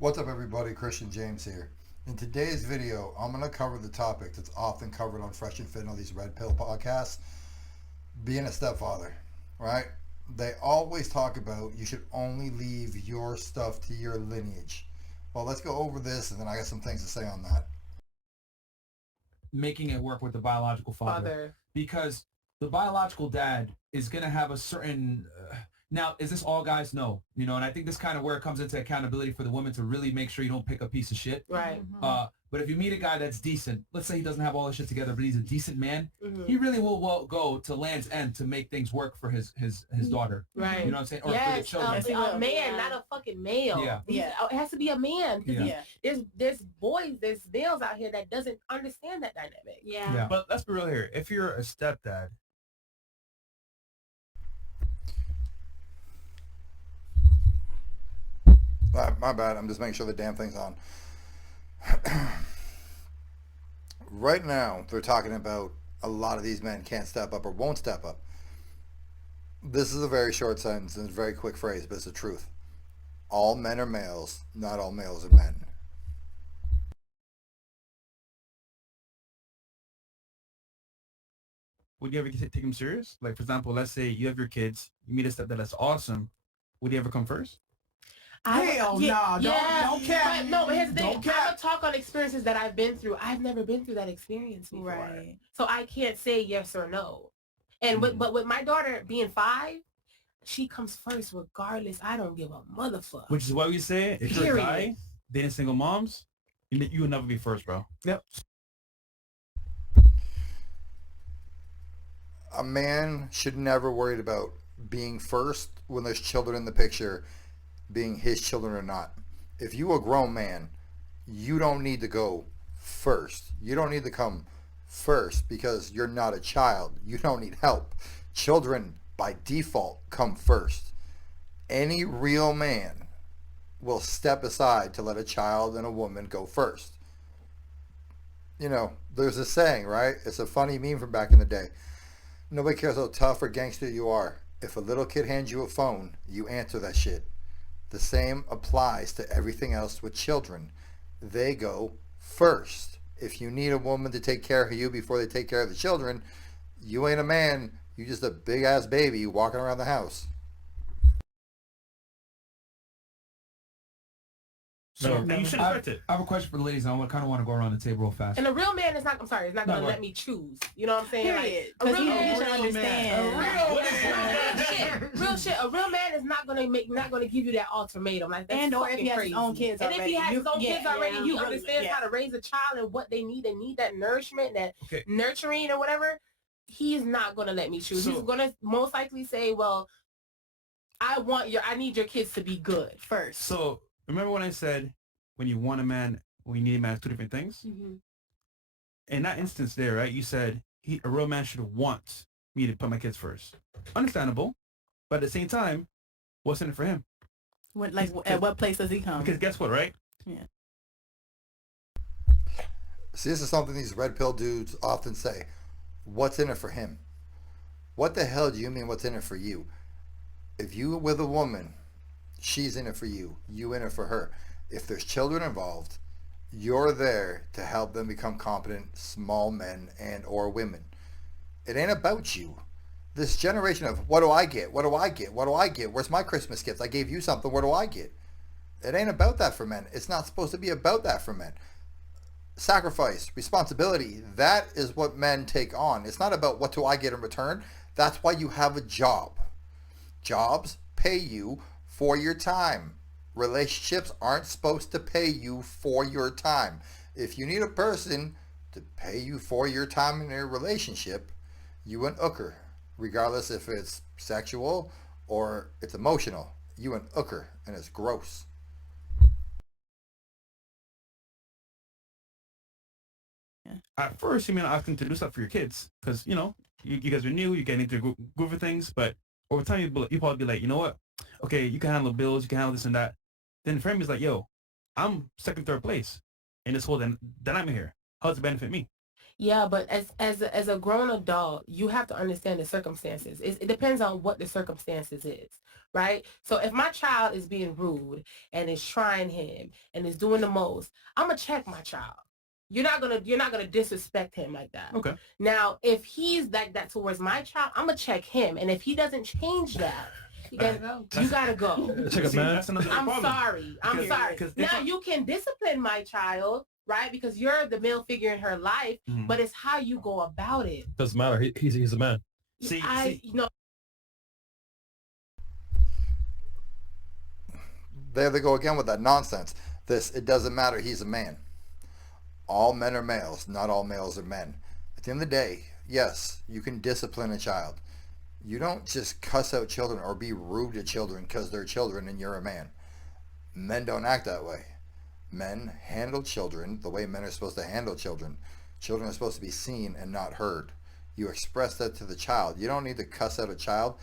What's up, everybody? Christian James here. In today's video, I'm going to cover the topic that's often covered on Fresh and Fit and all these Red Pill podcasts, being a stepfather, right? They always talk about you should only leave your stuff to your lineage. Well, let's go over this, and then I got some things to say on that. Making it work with the biological father. Because the biological dad is going to have a certain now is this all guys? No, and I think this kind of where it comes into accountability for the women to really make sure you don't pick a piece of shit. Right. But if you meet a guy that's decent, let's say he doesn't have all this shit together, but he's a decent man, Mm-hmm. he really will go to Land's End to make things work for his daughter. Right. You know what I'm saying? Or for the Yes, children. a man, not a fucking male. Yeah. It has to be a man. Yeah. There's boys, there's males out here that doesn't understand that dynamic. Yeah. But let's be real here. If you're a stepdad, My bad. I'm just making sure the damn thing's on. Right now, they're talking about a lot of these men can't step up or won't step up. This is a very short sentence and a very quick phrase, but it's the truth. All men are males, not all males are men. would you ever take him serious? Like, for example, let's say you have your kids, you meet a stepdad that's awesome. Would he ever come first? Hell no, don't cap. But here's the thing. Don't I'm cap. gonna talk on experiences that I've been through. I've never been through that experience before. Right. So I can't say yes or no. And but with my daughter being 5, she comes first regardless. I don't give a motherfucker. Which is why we say if you're a guy dating single moms, you would never be first, bro. Yep. A man should never worry about being first when there's children in the picture, being his children or not. If you a grown man, you don't need to go first. You don't need to come first because you're not a child. You don't need help. Children by default come first. Any real man will step aside to let a child and a woman go first. There's a saying, right? It's a funny meme from back in the day. Nobody cares how tough or gangster you are. If a little kid hands you a phone, you answer that shit. The same applies to everything else with children. They go first. If you need a woman to take care of you before they take care of the children, you ain't a man. You just a big ass baby walking around the house. So you should I expect it. have a question for the ladies, and I kind of want to go around the table real fast. And a real man is not. I'm sorry, it's not gonna No, let me choose. You know what I'm saying? Period. A Because real you man, should understand. real shit. A real man is not gonna give you that ultimatum. Like that's And or if fucking he has crazy. his own kids and already. if he has his own kids already, he you understands how to raise a child and what they need. They need that nourishment, that Okay. nurturing or whatever. He's not gonna let me choose. He's So- gonna most likely say, "Well, I need your kids to be good." first. So remember when I said when you want a man, when you need a man, it's two different things? In that instance there, right, you said a real man should want me to put my kids first. Understandable. But at the same time, what's in it for him? At what place does he come? Because guess what, right? See, this is something these red pill dudes often say. What's in it for him? What the hell do you mean what's in it for you? If you were with a woman, she's in it for you. You in it for her. If there's children involved, you're there to help them become competent small men and or women. It ain't about you. This generation of what do I get? What do I get? What do I get? Where's my Christmas gifts? I gave you something. What do I get? It ain't about that for men. It's not supposed to be about that for men. Sacrifice, responsibility, that is what men take on. It's not about what do I get in return. That's why you have a job. Jobs pay you for your time. Relationships aren't supposed to pay you for your time. If you need a person to pay you for your time in a relationship, you an hooker, regardless if it's sexual or it's emotional. You an hooker, and it's gross. At first, you mean asking to do stuff for your kids because, you guys are new, you're getting into the groove of things, but over time, you probably be like, you know what? Okay, you can handle bills, you can handle this and that. Then friend is like, yo, I'm second, third place in this whole dynamic here. How does it benefit me? Yeah, but as a grown adult, you have to understand the circumstances. It depends on what the circumstances is, right? So if my child is being rude and is trying him and is doing the most, I'm gonna check my child. You're not gonna disrespect him like that. Okay. Now, if he's like that towards my child, I'm gonna check him, and if he doesn't change that, then you gotta go. Check a man. I'm sorry. Now you can discipline my child, right? Because you're the male figure in her life, but it's how you go about it. Doesn't matter. He's a man. There they go again with that nonsense. It doesn't matter. He's a man. All men are males. Not all males are men. At the end of the day, yes, you can discipline a child. You don't just cuss out children or be rude to children because they're children and you're a man. Men don't act that way. Men handle children the way men are supposed to handle children. Children are supposed to be seen and not heard. You express that to the child. You don't need to cuss out a child.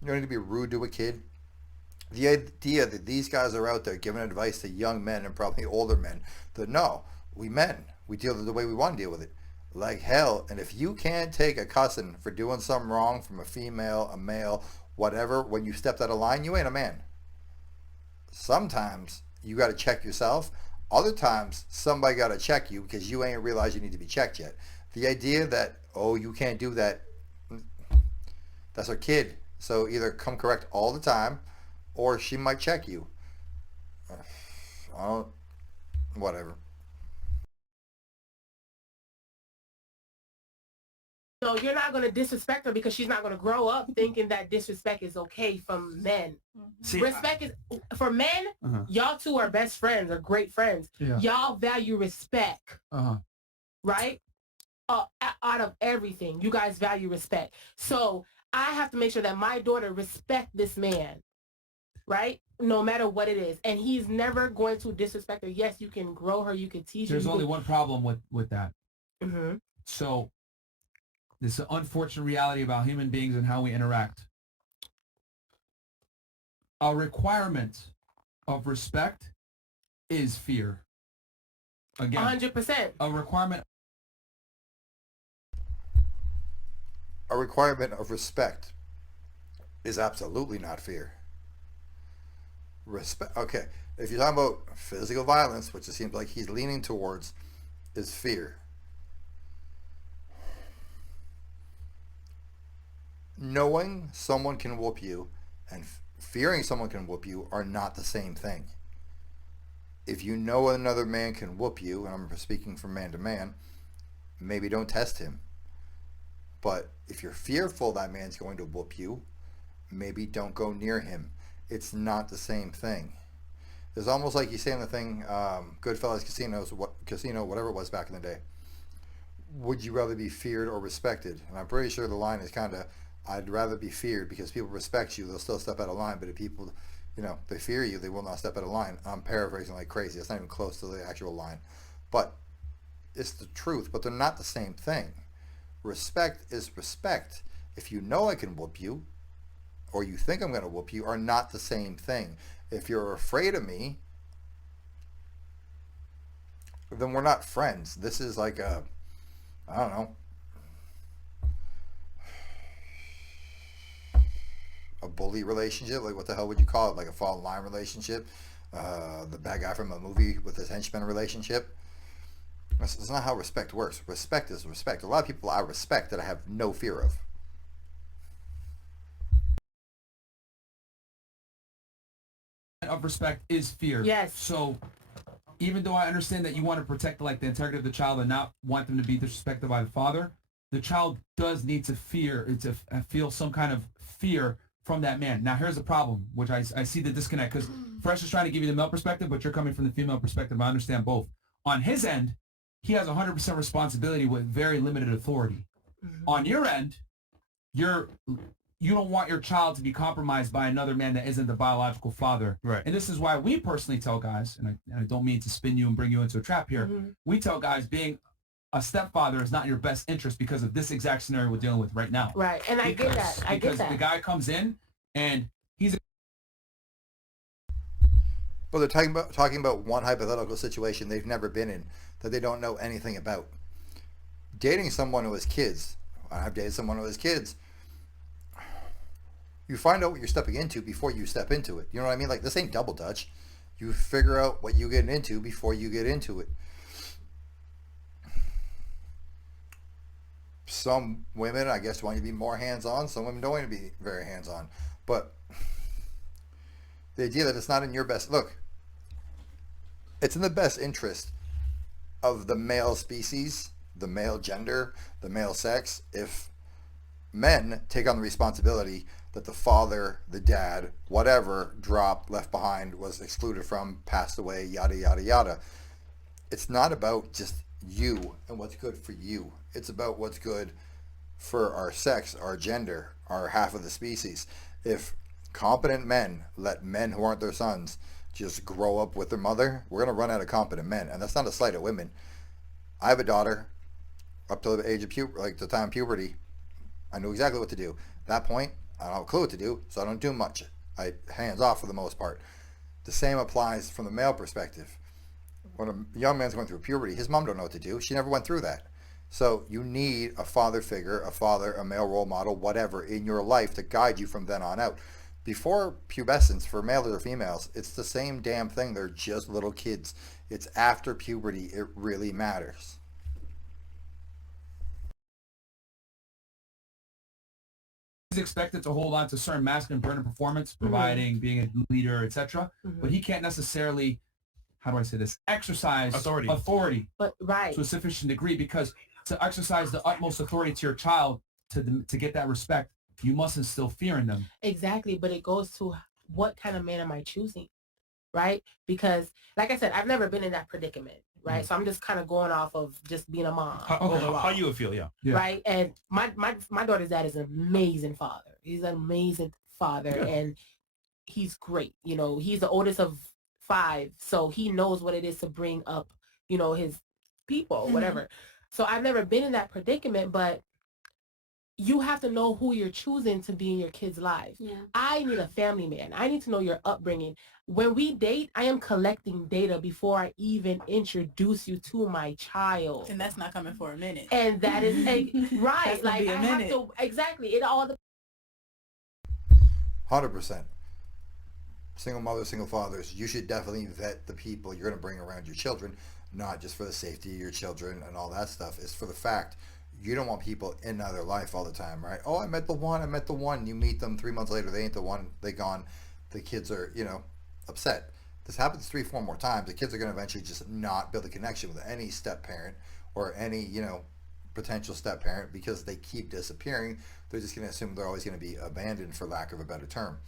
You don't need to be rude to a kid. The idea that these guys are out there giving advice to young men and probably older men that no, we men, we deal with it the way we want to deal with it. Like hell. And if you can't take a cussing for doing something wrong from a female, a male, whatever, when you stepped out of line, you ain't a man. Sometimes you got to check yourself. Other times somebody got to check you because you ain't realized you need to be checked yet. The idea that, oh, you can't do that, that's our kid. So either come correct all the time or she might check you. Whatever. So you're not going to disrespect her because she's not going to grow up thinking that disrespect is okay from men. See, respect is for men. Y'all two are best friends, are great friends. Yeah. Y'all value respect, right? Out of everything, you guys value respect. So I have to make sure that my daughter respect this man, right? No matter what it is. And he's never going to disrespect her. Yes, you can grow her, you can teach her. There's only one problem with that. Mm-hmm. So this is an unfortunate reality about human beings and how we interact. A requirement of respect is fear. Again, 100%. A requirement of respect is absolutely not fear. Respect. Okay, if you're talking about physical violence, which it seems like he's leaning towards, is fear. Knowing someone can whoop you and fearing someone can whoop you are not the same thing. If you know another man can whoop you, and I'm speaking from man to man, maybe don't test him. But if you're fearful that man's going to whoop you, maybe don't go near him. It's not the same thing. It's almost like you say in the thing, Goodfellas Casino, whatever it was back in the day. Would you rather be feared or respected? And I'm pretty sure the line is kind of, I'd rather be feared because people respect you. They'll still step out of line. But if people, they fear you, they will not step out of line. I'm paraphrasing like crazy. It's not even close to the actual line. But it's the truth. But they're not the same thing. Respect is respect. If you know I can whoop you, or you think I'm going to whoop you, are not the same thing. If you're afraid of me, then we're not friends. This is like a, I don't know, a bully relationship. Like, what the hell would you call it? Like a fall in line relationship? The bad guy from a movie with his henchman relationship? That's not how respect works. Respect is respect. A lot of people I respect that I have no fear of. Of respect is fear. Yes. So even though I understand that you want to protect the integrity of the child and not want them to be disrespected by the father, the child does need to feel some kind of fear from that man. Now here's the problem, which I see the disconnect, because Fresh is trying to give you the male perspective, but you're coming from the female perspective. I understand both. On his end, he has 100% responsibility with very limited authority. Mm-hmm. On your end, you don't want your child to be compromised by another man that isn't the biological father. Right. And this is why we personally tell guys, and I don't mean to spin you and bring you into a trap here, we tell guys being a stepfather is not in your best interest because of this exact scenario we're dealing with right now. Right, and I get that. Because the guy comes in and But they're talking about one hypothetical situation they've never been in, that they don't know anything about. Dating someone who has kids, I've dated someone who has kids, you find out what you're stepping into before you step into it. You know what I mean? Like, this ain't double dutch. You figure out what you get into before you get into it. Some women, I guess, want you to be more hands-on. Some women don't want you to be very hands-on. But the idea that it's not in your best... Look, it's in the best interest of the male species, the male gender, the male sex, if men take on the responsibility that the father, the dad, whatever, dropped, left behind, was excluded from, passed away, yada, yada, yada. It's not about just you and what's good for you. It's about what's good for our sex, our gender, our half of the species. If competent men let men who aren't their sons just grow up with their mother, we're going to run out of competent men. And that's not a slight at women. I have a daughter up to the age of the time of puberty. I knew exactly what to do. At that point, I don't have a clue what to do, so I don't do much. I hands off for the most part. The same applies from the male perspective. When a young man's going through puberty, his mom don't know what to do. She never went through that. So you need a father figure, a male role model, whatever, in your life to guide you from then on out. Before pubescence, for males or females, it's the same damn thing. They're just little kids. It's after puberty it really matters. He's expected to hold on to certain masculine burden performance, providing, being a leader, etc. But he can't necessarily, how do I say this, exercise authority but right to a sufficient degree, because to exercise the utmost authority to your child, to get that respect, you must instill fear in them. Exactly, but it goes to what kind of man am I choosing, right? Because, like I said, I've never been in that predicament, right? So I'm just kind of going off of just being a mom. How you would feel, yeah. Right? And my daughter's dad is an amazing father. He's an amazing father, and he's great. You know, he's the oldest of 5, so he knows what it is to bring up, you know, his people, whatever. So I've never been in that predicament, but you have to know who you're choosing to be in your kids' lives. Yeah. I need a family man. I need to know your upbringing. When we date, I am collecting data before I even introduce you to my child. And that's not coming for a minute. And that is right. Like, I have to, exactly. It all 100%. Single mothers, single fathers, you should definitely vet the people you're going to bring around your children, not just for the safety of your children and all that stuff. It's for the fact you don't want people in their life all the time, right? Oh, I met the one. You meet them 3 months later, they ain't the one, they gone. The kids are, upset. This happens 3-4 more times. The kids are going to eventually just not build a connection with any step parent or any, potential step parent because they keep disappearing. They're just going to assume they're always going to be abandoned, for lack of a better term.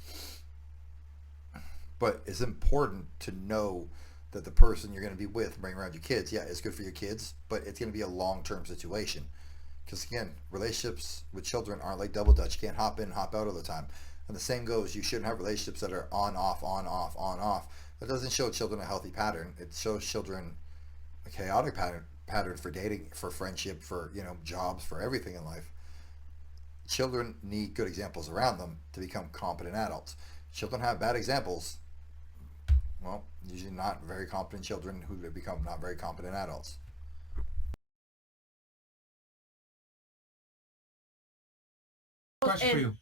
But it's important to know that the person you're going to be with, bring around your kids, it's good for your kids, but it's going to be a long-term situation. Because again, relationships with children aren't like double dutch. You can't hop in, hop out all the time. And the same goes, you shouldn't have relationships that are on, off, on, off, on, off. That doesn't show children a healthy pattern. It shows children a chaotic pattern for dating, for friendship, for, jobs, for everything in life. Children need good examples around them to become competent adults. Children have bad examples. Well, usually not very competent children who become not very competent adults. Question for you,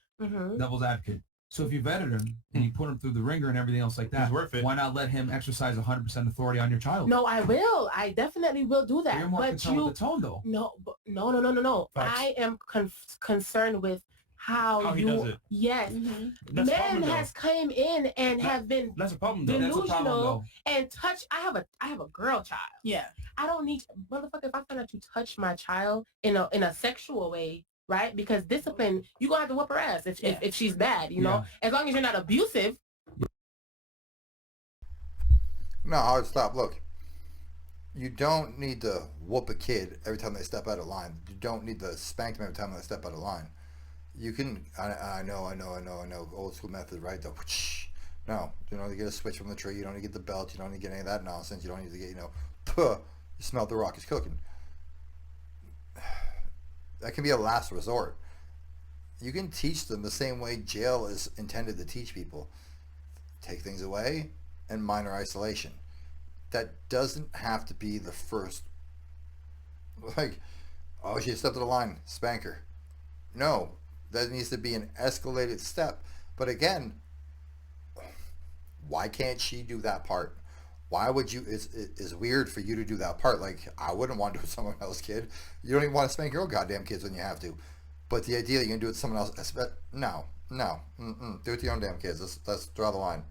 devil's advocate. So if you vetted him and you put him through the ringer and everything else like that, he's worth it. Why not let him exercise 100% authority on your child? No, I will. I definitely will do that. But you're more concerned with the tone, though. No. I am concerned with how he you. does it. Yes, men has come in and have been that's a problem, though. delusional and touch. I have a girl child. Yeah, I don't need motherfucker. If I find out you touch my child in a sexual way. Right? Because discipline, you're going to have to whoop her ass if she's bad, know? As long as you're not abusive. No, hard stop. Look, you don't need to whoop a kid every time they step out of line. You don't need to spank them every time they step out of line. You can, I know, old school method, right? No, you don't need to get a switch from the tree. You don't need to get the belt. You don't need to get any of that nonsense. You don't need to get, you smell the rock is cooking. That can be a last resort. You can teach them the same way jail is intended to teach people. Take things away, and minor isolation. That doesn't have to be the first, like, oh, she stepped to the line, spank her. No, that needs to be an escalated step. But again, why can't she do that part? Why would you? It's weird for you to do that part. Like, I wouldn't want to do it with someone else's kid. You don't even want to spank your own goddamn kids when you have to. But the idea that you're gonna do it to someone else, no, do it to your own damn kids. Let's draw the line.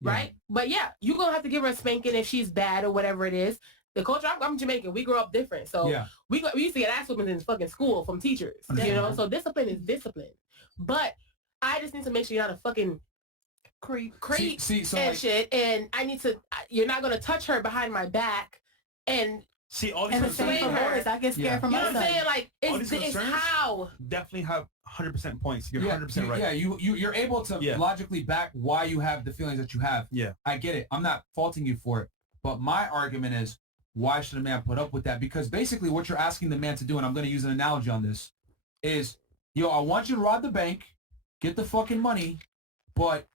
Right? But yeah, you're going to have to give her a spanking if she's bad or whatever it is. The culture, I'm Jamaican. We grew up different. So we used to get ass whippings in fucking school from teachers. You know? So discipline is discipline. But I just need to make sure you're not a fucking creep and shit. And I need to, you're not going to touch her behind my back and see all these concerns. I get scared from you know what I'm saying? Like, it's how. Definitely have 100% points. You're 100% right. Yeah, you're able to logically back why you have the feelings that you have. Yeah. I get it. I'm not faulting you for it. But my argument is, why should a man put up with that? Because basically what you're asking the man to do, and I'm going to use an analogy on this, is, I want you to rob the bank, get the fucking money, but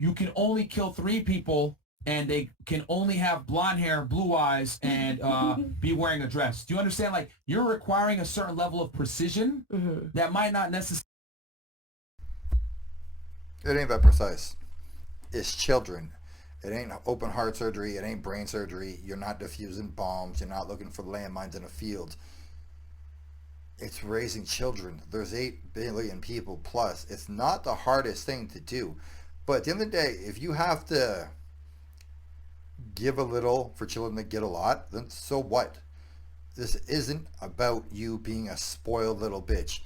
you can only kill 3 people and they can only have blonde hair, blue eyes, and be wearing a dress. Do you understand? Like, you're requiring a certain level of precision that might not necessarily... It ain't that precise. It's children. It ain't open heart surgery. It ain't brain surgery. You're not diffusing bombs. You're not looking for landmines in a field. It's raising children. There's 8 billion people plus. It's not the hardest thing to do. But at the end of the day, if you have to give a little for children that get a lot, then so what? This isn't about you being a spoiled little bitch.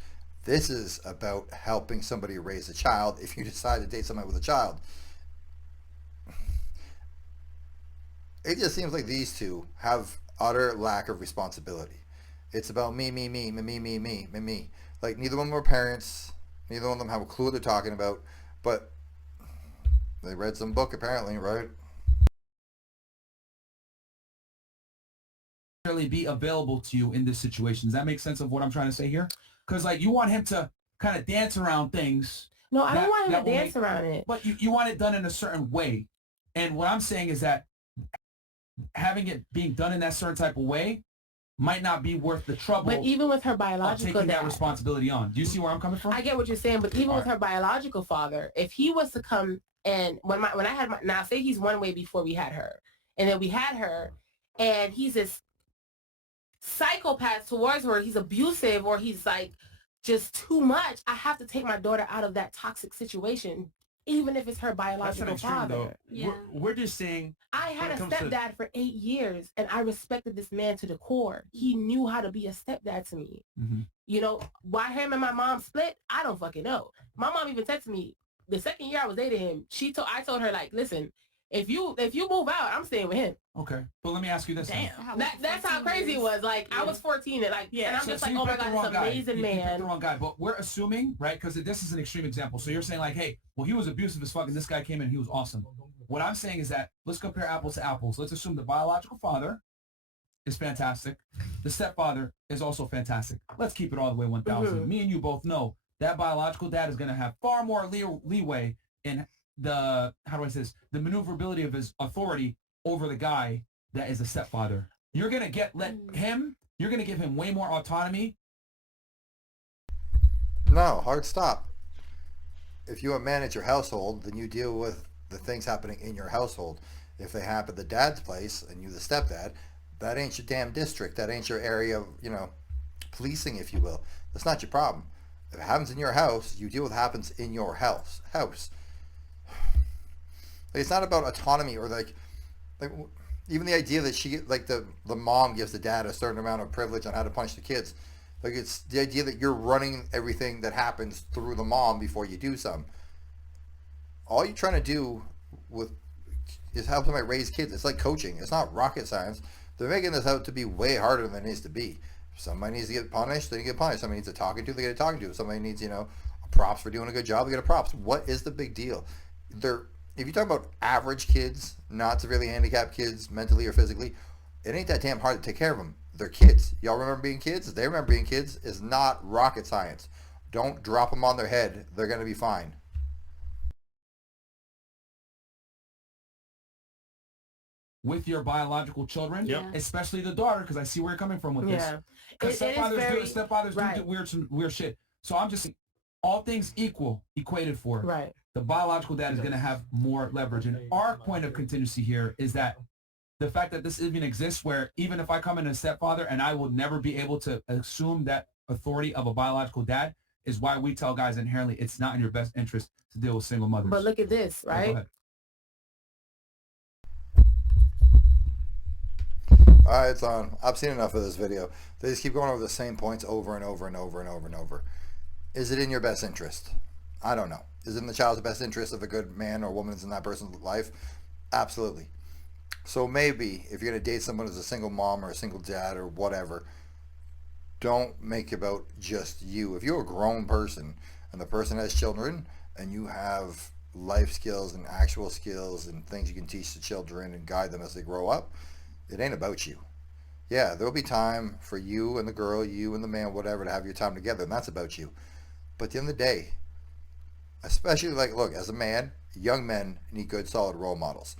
This is about helping somebody raise a child if you decide to date somebody with a child. It just seems like these two have utter lack of responsibility. It's about me. Like, neither one of them are parents. Neither one of them have a clue what they're talking about. But they read some book apparently, right? Be available to you in this situation. Does that make sense of what I'm trying to say here? Because, like, you want him to kind of dance around things. No, I don't want him to dance around it. But you want it done in a certain way. And what I'm saying is that having it being done in that certain type of way might not be worth the trouble. But even with her biological taking that responsibility on. Do you see where I'm coming from? I get what you're saying, but even with her biological father, if he was to come and when I had my, now say he's one way before we had her, and then we had her, and he's this psychopath towards her, he's abusive, or he's like just too much, I have to take my daughter out of that toxic situation, even if it's her biological father. Though. Yeah. We're just saying, I had a stepdad for 8 years, and I respected this man to the core. He knew how to be a stepdad to me. You know, why him and my mom split, I don't fucking know. My mom even texted me the second year I was dating him. I told her, like, listen, if you move out, I'm staying with him. Okay, but let me ask you this. Damn, that's how crazy it was. Like, I was 14, and like, and I'm just like, oh my god, this amazing man. You picked the wrong guy, but we're assuming, right? Because this is an extreme example. So you're saying, like, hey, well, he was abusive as fuck, and this guy came in, and he was awesome. What I'm saying is that let's compare apples to apples. Let's assume the biological father is fantastic. The stepfather is also fantastic. Let's keep it all the way 1,000. Me and you both know that biological dad is going to have far more leeway in the, how do I say this, the maneuverability of his authority over the guy that is a stepfather. You're going to you're going to give him way more autonomy. No, hard stop. If you manage your household, then you deal with the things happening in your household. If they happen at the dad's place and you the stepdad, that ain't your damn district. That ain't your area of, policing, if you will. That's not your problem. If it happens in your house, you deal with what happens in your house. It's not about autonomy or like even the idea that she, like, the mom gives the dad a certain amount of privilege on how to punch the kids. Like, it's the idea that you're running everything that happens through the mom before you do some. All you're trying to do is help somebody raise kids. It's like coaching. It's not rocket science. They're making this out to be way harder than it needs to be. If somebody needs to get punished, they get punished. Somebody needs to talk to, they get a talking to. If somebody needs, props for doing a good job, they get a props. What is the big deal? If you talk about average kids, not severely handicapped kids, mentally or physically, it ain't that damn hard to take care of them. They're kids. Y'all remember being kids? They remember being kids. It's not rocket science. Don't drop them on their head. They're going to be fine. With your biological children, especially the daughter, because I see where you're coming from with this. Because stepfathers do weird shit. So I'm just saying, all things equated for, the biological dad is going to have more leverage. And our point of contingency here is that the fact that this even exists, where even if I come in as stepfather and I will never be able to assume that authority of a biological dad, is why we tell guys inherently it's not in your best interest to deal with single mothers. But look at this, right? All right, it's on. I've seen enough of this video. They just keep going over the same points over and over and over and over and over. Is it in your best interest? I don't know. Is it in the child's best interest if a good man or woman is in that person's life? Absolutely. So maybe if you're going to date someone who's a single mom or a single dad or whatever, don't make it about just you. If you're a grown person and the person has children and you have life skills and actual skills and things you can teach the children and guide them as they grow up, it ain't about you. Yeah, there'll be time for you and the girl, you and the man, whatever, to have your time together, and that's about you. But at the end of the day, especially look, as a man, young men need good, solid role models.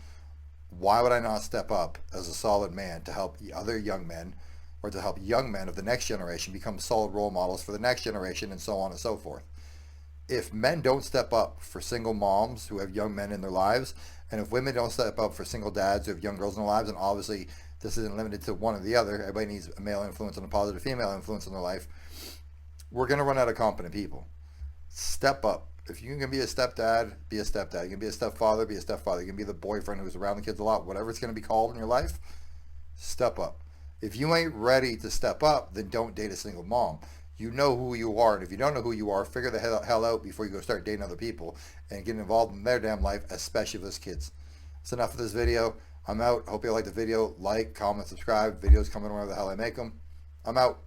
Why would I not step up as a solid man to help other young men, or to help young men of the next generation become solid role models for the next generation, and so on and so forth? If men don't step up for single moms who have young men in their lives, and if women don't step up for single dads who have young girls in their lives, and obviously this isn't limited to one or the other, everybody needs a male influence and a positive female influence in their life, we're going to run out of competent people. Step up. If you can be a stepdad, be a stepdad. You can be a stepfather, be a stepfather. You can be the boyfriend who's around the kids a lot. Whatever it's going to be called in your life, step up. If you ain't ready to step up, then don't date a single mom. You know who you are, and if you don't know who you are, figure the hell out before you go start dating other people and get involved in their damn life, especially if there's kids. That's enough of this video. I'm out. Hope you like the video. Like, comment, subscribe. Videos coming whenever the hell I make them. I'm out.